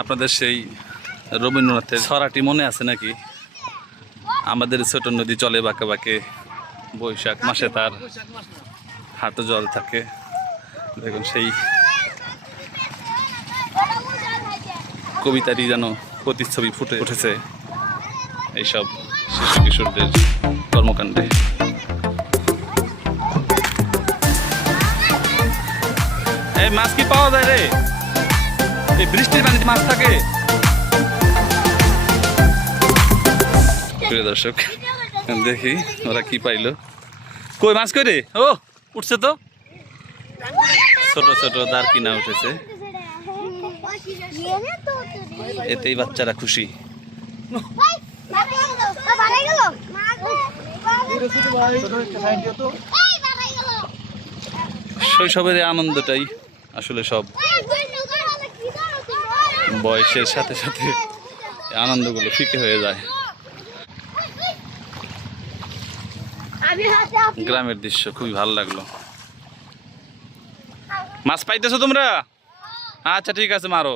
আপনাদের সেই রবীন্দ্রনাথের ছড়াটি মনে আছে নাকি? আমাদের ছোট নদী চলে, বাঁকে বাঁকে বৈশাখ মাসে তার হাতে জল থাকে। দেখুন সেই কবিতারই যেন প্রতিচ্ছবি ফুটে উঠেছে এইসব শিশু কিশোরদের কর্মকাণ্ডে। এই মাছ কি পাওয়া যায় রে? এই বৃষ্টির পানিতে মাছ থাকে প্রিয় দর্শক, দেখি ওরা কি পাইলো। কই মাছ কই রে? ও, উঠছে তো। ছোট ছোট দাঁড় কিনা উঠেছে। এতেই বাচ্চারা খুশি। শৈশবের আনন্দটাই আসলে সব। বয়সের সাথে সাথে আনন্দগুলো ফিকে হয়ে যায়। গ্রামের দৃশ্য খুবই ভালো লাগল। মাছ পাইতেছো তোমরা? আচ্ছা ঠিক আছে মারো।